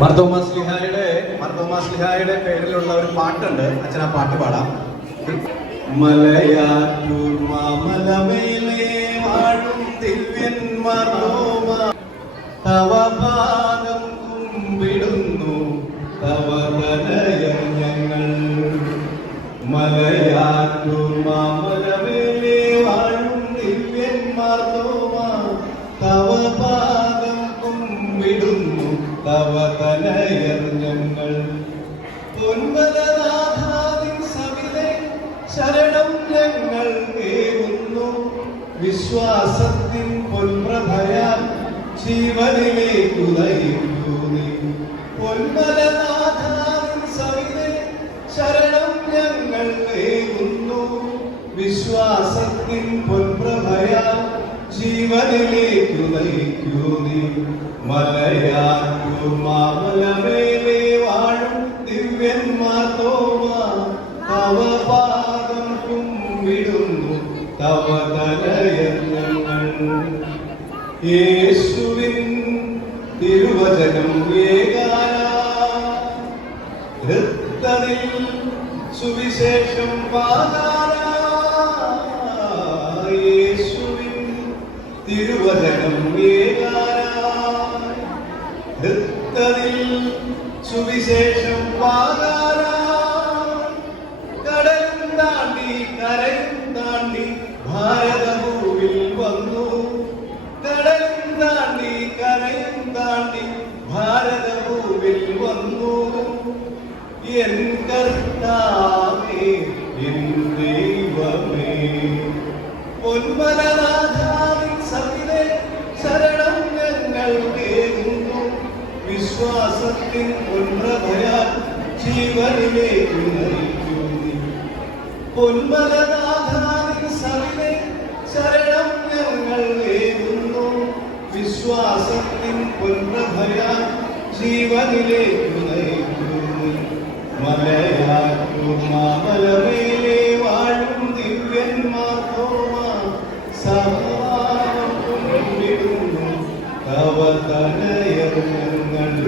മർത്തോമാസ്ലിഹായുടെ പേരിലുള്ള ഒരു പാട്ടുണ്ട്. അച്ഛൻ ആ പാട്ട് പാടാം. മലയാറ്റൂർ മാമലമേലെ വാഴും ദിവ്യൻ മർത്തോമ, തവ പാദം കുമ്പിടുന്നു തവ തനയം ഞങ്ങൾ. മലയാറ്റൂർ മാമലമേലെ വാഴും ദിവ്യൻ മർത്തോമ, തവ പാദം കുമ്പിടുന്നു തവ തനയർ ഞങ്ങൾ. പൊന്മലനാഥാദിൻ സവിതേ ശരണം ഞങ്ങൾ കേൾക്കുന്നു. വിശ്വാസത്തിൻ പൊൻപ്രഭയാൽ ജീവനിലേക്കു നയിക്കൂ നീ. പൊന്മലനാഥാദിൻ സവിതേ ശരണം ഞങ്ങൾ കേൾക്കുന്നു. വിശ്വാസത്തിൻ പൊൻപ്രഭയാൽ ജീവനിലേക്കു നയിക്കൂ നീ. മലയാറ്റൂർ മാമലമേലെ വാഴും ദിവ്യൻ മർത്തോമ, തവ പാദം കുമ്പിടുന്നു തവ തനയർ ഞങ്ങൾ. യേശുവിൻ തിരുവചനം ഏകാരത്തിൽ സുവിശേഷം പാതാര. യേശുവിൻ തിരുവചനം ഏകാരത്തിൽ സുവിശേഷം പാതാര. കടലും താണ്ടി കരയും താണ്ടി ഭാരതഭൂവിൽ വന്നു. കടലും താണ്ടി കരയും താണ്ടി ഭാരതഭൂവിൽ വന്നു. എൻ കർത്താവേ എൻ ദൈവമേ, പൊന്മലനാഥാദിൻ സവിതേ ശരണം ഞങ്ങൾ കേൾക്കുന്നു. വിശ്വാസത്തിൻ പൊൻപ്രഭയാൽ ജീവനിലേക്കു നയിക്കൂ നീ. പൊന്മലനാഥാദിൻ സവിതേ ശരണം ഞങ്ങൾ കേൾക്കുന്നു. വിശ്വാസത്തിൻ പൊൻപ്രഭയാൽ ജീവനിലേക്കു നയിക്കൂ നീ. മലയാറ്റൂർ മാമലമേലെ വാഴും ദിവ്യൻ മർത്തോമ, സമാനം കൊണ്ടിടുന്നു തവ തനയർ ഞങ്ങൾ.